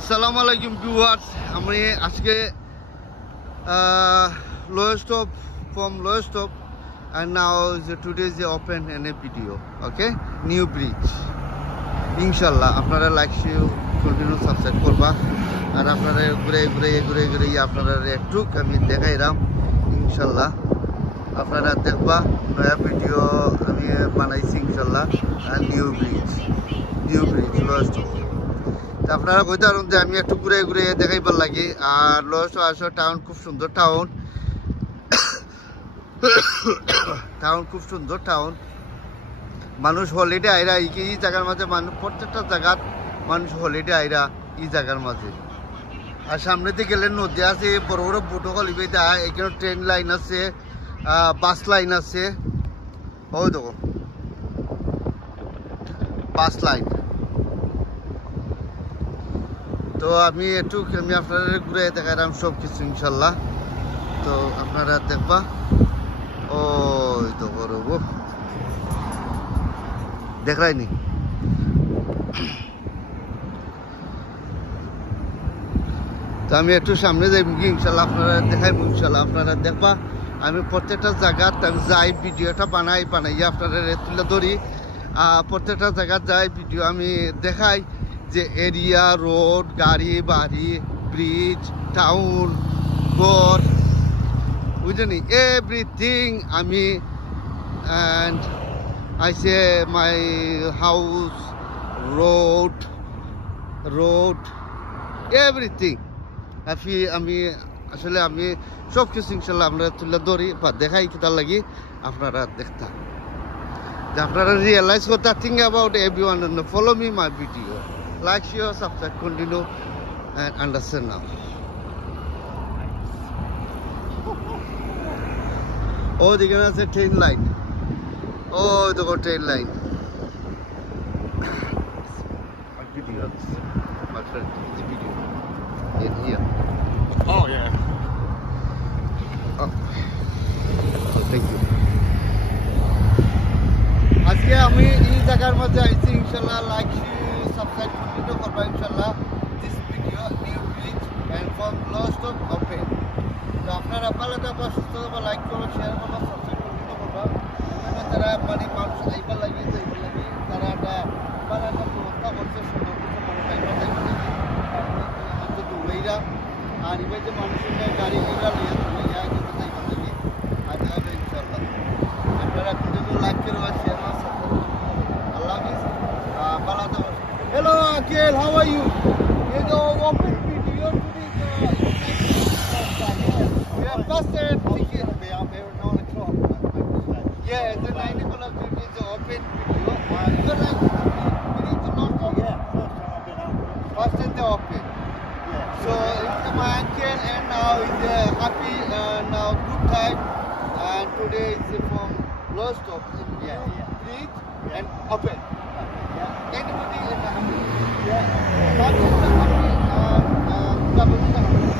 আসসালামু আলাইকুম ভিউয়ার্স, আমি আজকে lowest stop from lowest stop, and now today is the open and a video. Okay, new bridge. ইনশাল্লাহ আপনারা লাইক শেয়ার কন্টিনিউ সাবস্ক্রাইব করবা, আর আপনারা ঘুরে ঘুরে ঘুরে ঘুরে আপনারা একটু আমি দেখাইলাম। ইনশাল্লাহ আপনারা দেখবা নয়া ভিডিও আমি বানাইছি ইনশাল্লাহ। New bridge lowest stop. আপনারা কইতে পারেন যে আমি একটু ঘুরে ঘুরে দেখাইবার লাগে। আর লোয়েস্ট স্টপ টাউন খুব সুন্দর টাউন, খুব সুন্দর টাউন। মানুষ হলিডে আইরা এই জায়গার মাঝে, মানুষ প্রত্যেকটা জায়গার মানুষ হলিডে আইরা এই জায়গার মাঝে। আর সামনে দিয়ে গেলে নদী আছে, বড় বড় বোটো হলিবে যায়। এখানে ট্রেন লাইন আছে, বাস লাইন আছে। ওই দেখো বাস লাইন। তো আমি আপনারা ঘুরে দেখাইলাম সব কিছু ইনশাল্লাহ। তো আপনারা দেখবা। ওই তো করবো দেখাইনি। তো আমি একটু সামনে যাই ইনশাল্লাহ, আপনারা দেখাইবো ইনশাল্লাহ। আপনারা দেখবা আমি প্রত্যেকটা জায়গাত আমি যাই, ভিডিওটা বানাইয়া আপনারা তুলে ধরি। প্রত্যেকটা জায়গায় যাই, ভিডিও আমি দেখাই যে এরিয়া, রোড, গাড়ি, বাড়ি, ব্রিজ, টাউন, ঘর, বুঝলেনি এভরিথিং আমি। And I say my house, road, everything. আমি আসলে আমি সব কিছু ইনশাল্লাহ আপনারা তুলে ধরি বা দেখাই কিতার লাগি আপনারা দেখতাম, যে আপনারা রিয়েলাইজ করতে think about everyone and follow me my video, like, share, subscribe, continue and understand now. Oh, দিকে আছে train line. Oh, the train line. My video, my friend, it's a video in here. Oh yeah. Oh. Thank you. আজকে আমি এই জায়গার মধ্যে আইছি ইনশাল্লাহ। Like subscribe continue করবা ইনশাল্লাহ। This video new bridge and from lowest stop open. তো আপনারা ভালো থাকবা, সুস্থ থাকবা, লাইক করবা, শেয়ার করবা, সাবস্ক্রাইব কন্টিনিউ করবা। তারা মানে মানুষ আইবার লাগে, তারা একটা ব্যবস্থা করছে সুন্দর দুবাইরা। আর এবার যে মানুষের গাড়ি ঘোড়া নিয়ে দুবাইয়া কিন্তু যাইবার লাগে আর যাবে ইনশাল্লাহ। আপনারা কিন্তু লাইক করবা, শেয়ার করবা, সাবস্ক্রাইব করবা। আল্লাহ হাফিজ, ভালো থাকবেন। Hello uncle, how are you? এই যে open video busted ticket. Be out there at 9 o'clock. Yeah, the 9 o'clock is the open video. So like, we need to not go. Yeah, first time I've been out. First in the open. Yeah. So it's my uncle, and now is happy, now good time. And today is from lowest stop in bridge and open. Yeah. Anybody in the happy? Yeah. Happy is the happy, double is the happy.